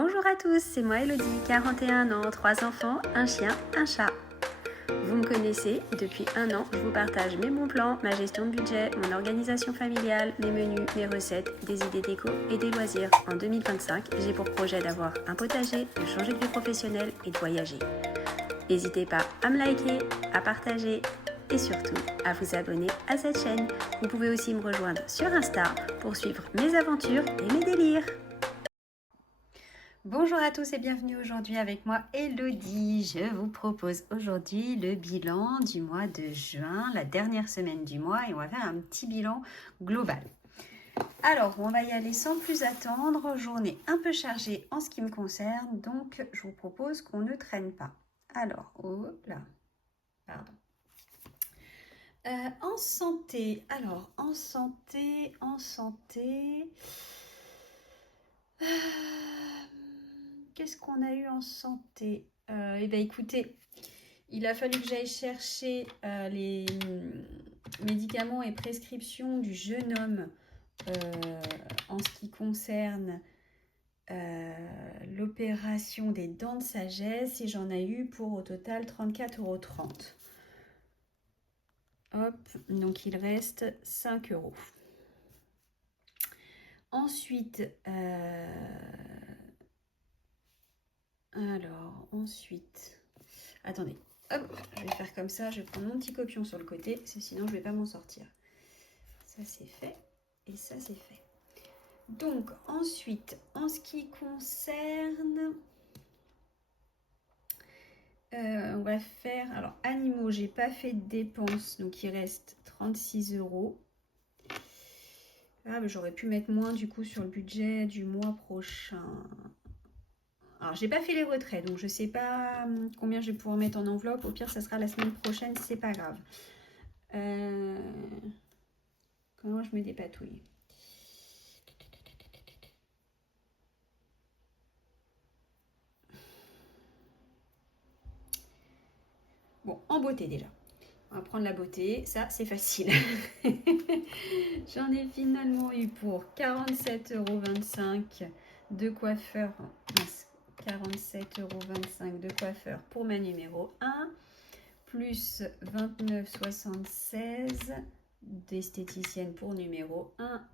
Bonjour à tous, c'est moi Elodie, 41 ans, 3 enfants, un chien, un chat. Vous me connaissez, depuis 1 an, je vous partage mes bons plans, ma gestion de budget, mon organisation familiale, mes menus, mes recettes, des idées déco et des loisirs. En 2025, j'ai pour projet d'avoir un potager, de changer de vie professionnelle et de voyager. N'hésitez pas à me liker, à partager et surtout à vous abonner à cette chaîne. Vous pouvez aussi me rejoindre sur Insta pour suivre mes aventures et mes délires. Bonjour à tous et bienvenue aujourd'hui avec moi Elodie. Je vous propose aujourd'hui le bilan du mois de juin, la dernière semaine du mois, et on va faire un petit bilan global. Alors, on va y aller sans plus attendre. Journée un peu chargée en ce qui me concerne, donc je vous propose qu'on ne traîne pas. Alors, oh là, pardon. En santé, qu'est-ce qu'on a eu en santé? Eh bien, écoutez, il a fallu que j'aille chercher les médicaments et prescriptions du jeune homme en ce qui concerne l'opération des dents de sagesse, et j'en ai eu pour au total 34,30 €. Hop, donc il reste 5 €. Ensuite, attendez, hop, je vais faire comme ça, je vais prendre mon petit copion sur le côté, parce que sinon je ne vais pas m'en sortir. Ça c'est fait, et ça c'est fait. Donc ensuite, en ce qui concerne, on va faire, alors animaux, j'ai pas fait de dépenses, donc il reste 36 €. Ah, mais j'aurais pu mettre moins du coup sur le budget du mois prochain. Alors, j'ai pas fait les retraits, donc je sais pas combien je vais pouvoir mettre en enveloppe. Au pire, ça sera la semaine prochaine, c'est pas grave. Comment je me dépatouille? Bon, en beauté déjà. On va prendre la beauté, ça c'est facile. J'en ai finalement eu pour 47,25 € de coiffeur. 47,25 € de coiffeur pour ma numéro 1. Plus 29,76 € d'esthéticienne pour numéro 1.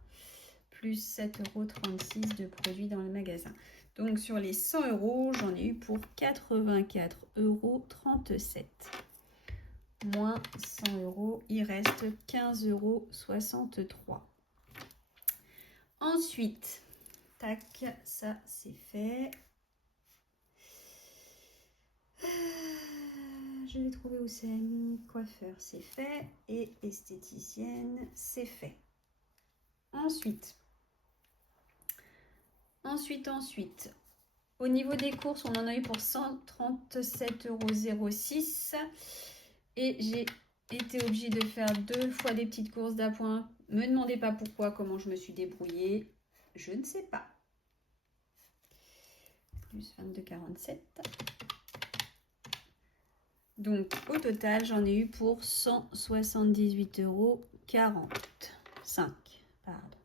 Plus 7,36 € de produits dans le magasin. Donc sur les 100 €, j'en ai eu pour 84,37 €. Moins 100 €, il reste 15,63 €. Ensuite, tac, ça c'est fait. Je vais trouver où c'est. Coiffeur, c'est fait. Et esthéticienne, c'est fait. Ensuite. Au niveau des courses, on en a eu pour 137,06 €. Et j'ai été obligée de faire 2 fois des petites courses d'appoint. Ne me demandez pas pourquoi, comment je me suis débrouillée. Je ne sais pas. Plus 22,47 €. Donc, au total, j'en ai eu pour 178,45 €. Pardon.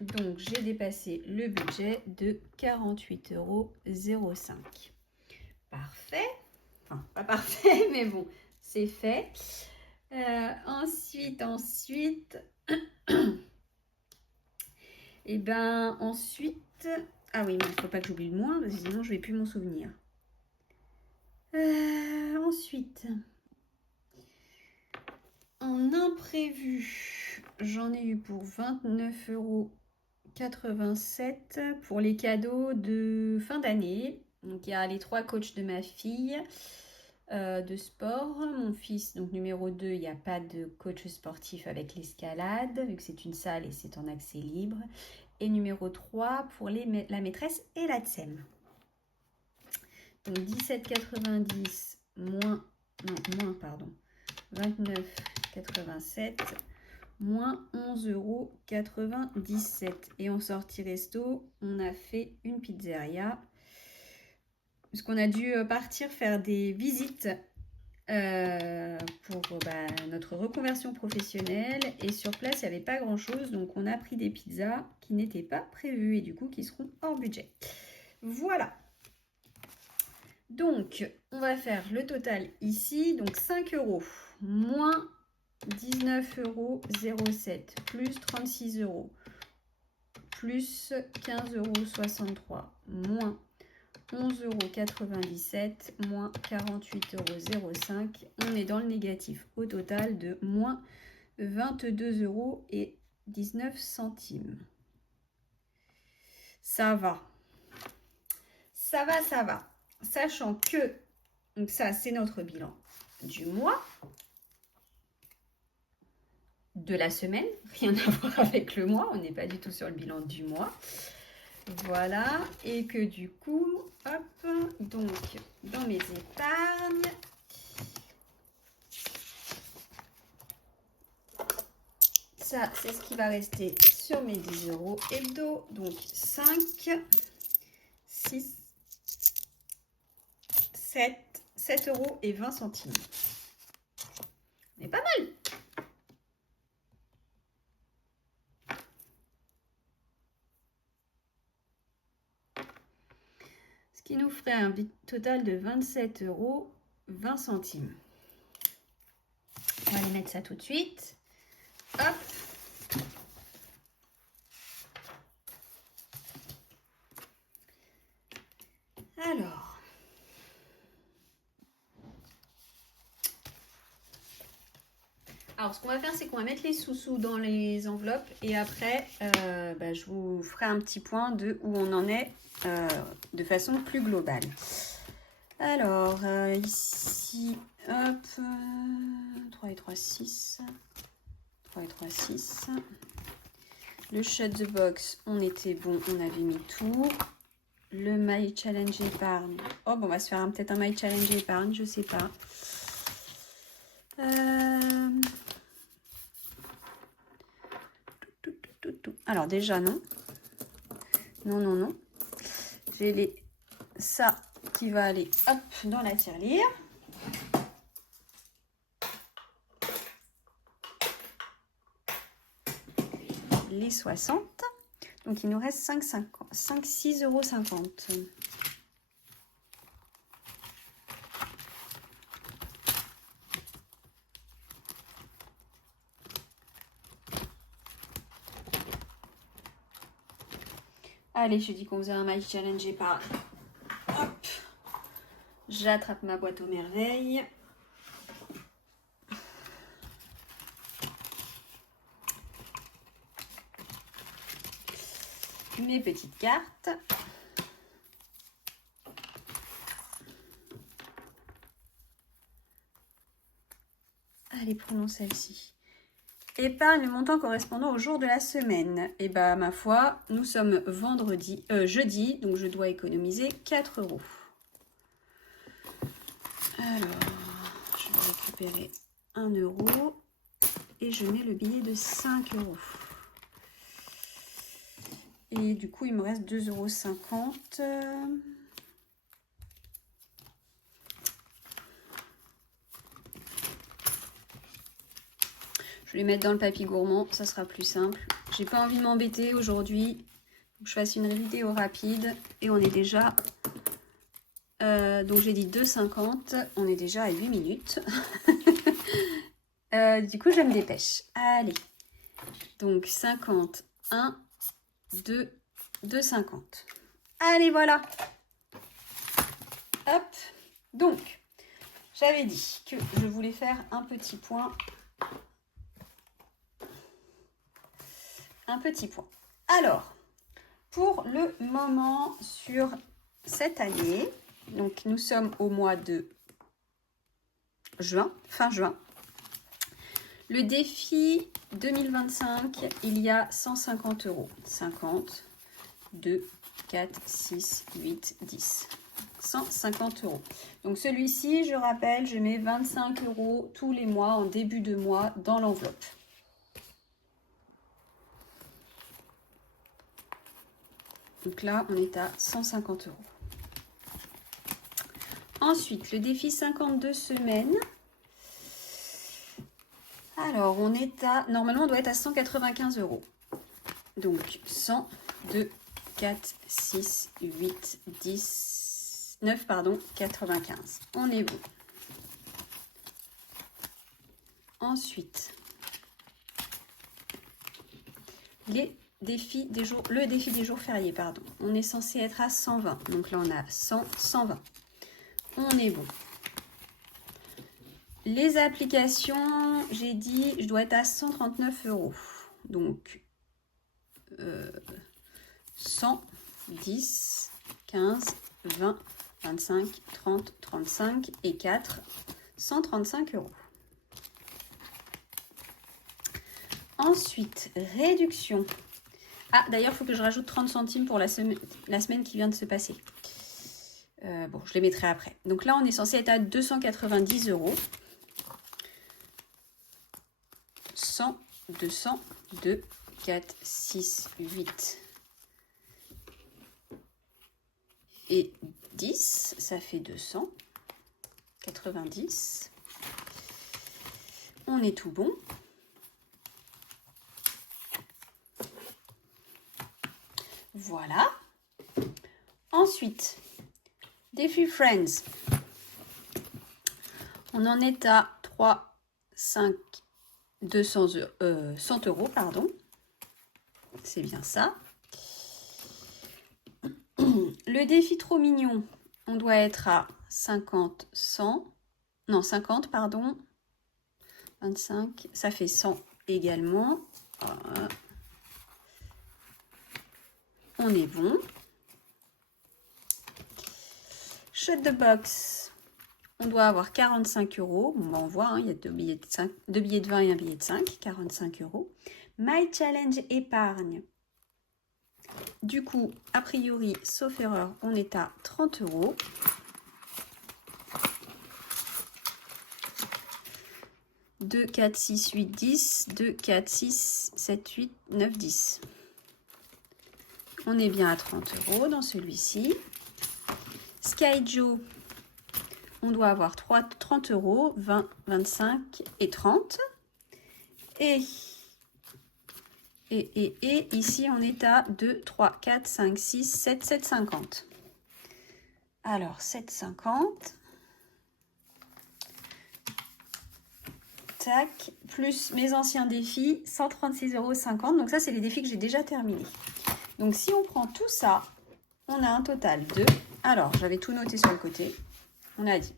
Donc, j'ai dépassé le budget de 48,05 €. Parfait. Enfin, pas parfait, mais bon, c'est fait. Ensuite. Et ben, ensuite... Ah oui, mais il ne faut pas que j'oublie le moins, parce que sinon, je ne vais plus m'en souvenir. Ensuite, en imprévu, j'en ai eu pour 29,87 € pour les cadeaux de fin d'année. Donc, il y a les 3 coachs de ma fille de sport. Mon fils, donc numéro 2, il n'y a pas de coach sportif avec l'escalade, vu que c'est une salle et c'est en accès libre. Et numéro 3 pour la maîtresse et la TSEM. Donc 17,90 moins 29,87 moins 11,97 €. Et en sortie resto, on a fait une pizzeria. Parce qu'on a dû partir faire des visites pour notre reconversion professionnelle. Et sur place, il n'y avait pas grand-chose. Donc, on a pris des pizzas qui n'étaient pas prévues et du coup, qui seront hors budget. Voilà. Donc, on va faire le total ici. Donc, 5 € moins 19,07 € plus 36 € plus 15,63 € moins 11,97 € moins 48,05 €. On est dans le négatif au total de moins 22,19 €. Ça va. Ça va, ça va. Sachant que, donc ça c'est notre bilan du mois, de la semaine, rien à voir avec le mois, on n'est pas du tout sur le bilan du mois. Voilà, et que du coup, hop, donc dans mes épargnes, ça c'est ce qui va rester sur mes 10 € hebdo, donc 5, 6, 7 € et 20 centimes. Mais pas mal. Ce qui nous ferait un total de 27 € 20 centimes. On va aller mettre ça tout de suite. Hop. Alors, ce qu'on va faire, c'est qu'on va mettre les sous-sous dans les enveloppes et après, je vous ferai un petit point de où on en est de façon plus globale. Alors, ici, hop, 3 et 3, 6. 3 et 3, 6. Le shut the box, on était bon, on avait mis tout. Le My Challenge épargne. Oh, bon, on va se faire peut-être un My Challenge épargne, je sais pas. Alors déjà non. Non. J'ai ça qui va aller hop dans la tirelire. Les 60. Donc il nous reste 6,50 €. Allez, je dis qu'on faisait un My Challenge épargne. Hop, j'attrape ma boîte aux merveilles. Mes petites cartes. Allez, prenons celle-ci. Épargne le montant correspondant au jour de la semaine. Et bah, ma foi, nous sommes jeudi, donc je dois économiser 4 €. Alors, je vais récupérer 1 € et je mets le billet de 5 €. Et du coup, il me reste 2,50 €. Je vais les mettre dans le papy gourmand, ça sera plus simple. J'ai pas envie de m'embêter aujourd'hui. Je fasse une vidéo rapide et on est déjà... donc j'ai dit 2,50, on est déjà à 8 minutes. Du coup, je me dépêche. Allez, donc 51, 2, 2,50. Allez, voilà. Hop. Donc, j'avais dit que je voulais faire un petit point. Alors, pour le moment sur cette année, donc nous sommes au mois de juin, fin juin. Le défi 2025, il y a 150 €. 50, 2, 4, 6, 8, 10. 150 €. Donc celui-ci, je rappelle, je mets 25 € tous les mois en début de mois dans l'enveloppe. Donc là, on est à 150 €. Ensuite, le défi 52 semaines. Alors, on est à... Normalement, on doit être à 195 €. Donc, 100, 2, 4, 6, 8, 10, 9, pardon, 95. On est bon. Ensuite, les défis des jours, le défi des jours fériés, pardon. On est censé être à 120. Donc là, on a 100, 120. On est bon. Les applications, j'ai dit, je dois être à 139 €. Donc, 100, 10, 15, 20, 25, 30, 35 et 4, 135 €. Ensuite, réduction. Ah, d'ailleurs, il faut que je rajoute 30 centimes pour la semaine qui vient de se passer. Bon, je les mettrai après. Donc là, on est censé être à 290 €. 100, 200, 2, 4, 6, 8 et 10. Ça fait 290. On est tout bon. Voilà. Ensuite, défi Friends. On en est à 3, 5, 100 €, pardon. C'est bien ça. Le défi trop mignon, on doit être à 50, 100. Non, 50, pardon. 25, ça fait 100 également. Voilà. On est bon. Shut the box. On doit avoir 45 €. Bon, on voit, hein, il y a deux billets de 20 et un billet de 5. 45 €. My Challenge épargne. Du coup, a priori, sauf erreur, on est à 30 €. Deux, 4, 6, 8, 10. 2, 4, 6, 7, 8, 9, 10. On est bien à 30 € dans celui-ci. Sky Joe, on doit avoir 30 €, 20, 25 et 30. Et ici, on est à 2, 3, 4, 5, 6, 7, 7,50. Alors, 7,50. Tac, plus mes anciens défis, 136,50 €. Donc ça, c'est les défis que j'ai déjà terminés. Donc si on prend tout ça, on a un total de... Alors, j'avais tout noté sur le côté. On a dit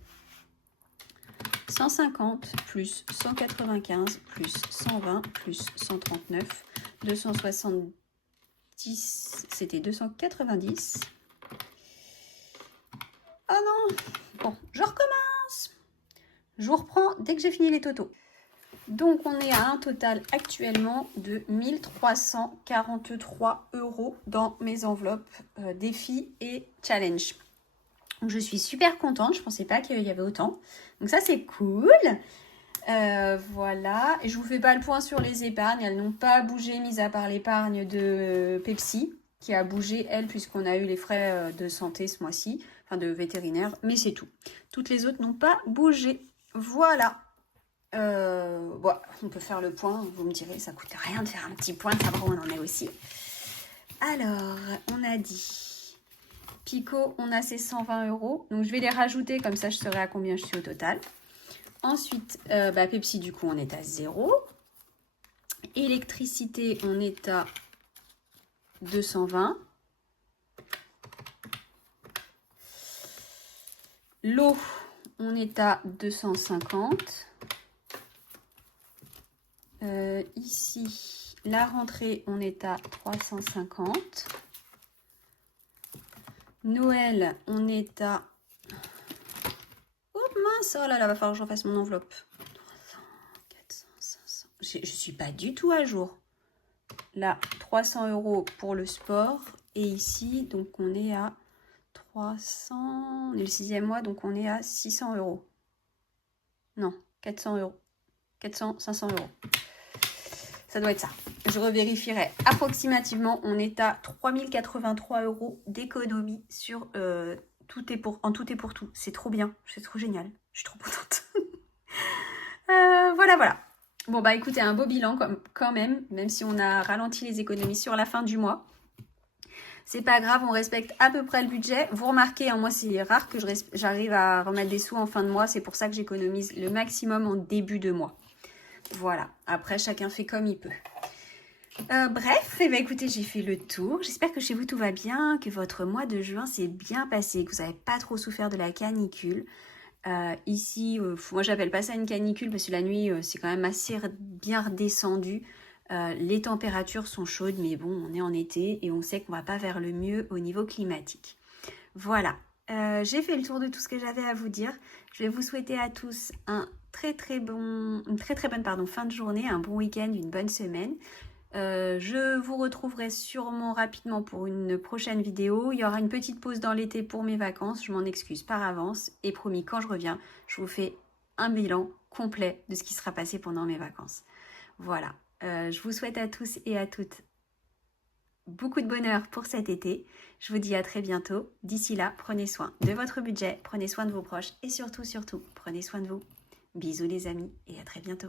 150 plus 195 plus 120 plus 139, 270, c'était 290. Oh non! Bon, je recommence. Je vous reprends dès que j'ai fini les totaux. Donc, on est à un total actuellement de 1343 € dans mes enveloppes défis et challenge. Donc, je suis super contente. Je ne pensais pas qu'il y avait autant. Donc, ça, c'est cool. Voilà. Et je ne vous fais pas le point sur les épargnes. Elles n'ont pas bougé, mis à part l'épargne de Pepsi, qui a bougé, elle, puisqu'on a eu les frais de santé ce mois-ci, enfin de vétérinaire. Mais c'est tout. Toutes les autres n'ont pas bougé. Voilà. Bon, on peut faire le point, vous me direz, ça coûte rien de faire un petit point, de savoir où on en est aussi. Alors, on a dit Pico, on a ces 120 €, donc je vais les rajouter, comme ça je saurai à combien je suis au total. Ensuite, Pepsi, du coup, on est à 0. Électricité, on est à 220. L'eau, on est à 250. Ici, la rentrée, on est à 350. Noël, on est à... Oh mince, oh là là, va falloir que je refasse mon enveloppe. 300, 400, 500. Je suis pas du tout à jour. Là, 300 € pour le sport. Et ici, donc on est à 300... On est le 6e mois, donc on est à 600 €. Non, 400 €. 400, 500 €. Ça doit être ça. Je revérifierai approximativement. On est à 3083 € d'économie sur en tout et pour tout. C'est trop bien. C'est trop génial. Je suis trop contente. Voilà. Bon, bah écoutez, un beau bilan quand même si on a ralenti les économies sur la fin du mois. C'est pas grave, on respecte à peu près le budget. Vous remarquez, hein, moi c'est rare que j'arrive à remettre des sous en fin de mois. C'est pour ça que j'économise le maximum en début de mois. Voilà, après chacun fait comme il peut. Bref, eh bien, écoutez, j'ai fait le tour. J'espère que chez vous tout va bien, que votre mois de juin s'est bien passé, que vous n'avez pas trop souffert de la canicule. Ici, moi j'appelle pas ça une canicule parce que la nuit c'est quand même assez bien redescendu. Les températures sont chaudes, mais bon, on est en été et on sait qu'on va pas vers le mieux au niveau climatique. Voilà, j'ai fait le tour de tout ce que j'avais à vous dire. Je vais vous souhaiter à tous une très très bonne fin de journée, un bon week-end, une bonne semaine. Je vous retrouverai sûrement rapidement pour une prochaine vidéo. Il y aura une petite pause dans l'été pour mes vacances. Je m'en excuse par avance. Et promis, quand je reviens, je vous fais un bilan complet de ce qui sera passé pendant mes vacances. Voilà. Je vous souhaite à tous et à toutes beaucoup de bonheur pour cet été. Je vous dis à très bientôt. D'ici là, prenez soin de votre budget, prenez soin de vos proches et surtout, prenez soin de vous. Bisous les amis et à très bientôt.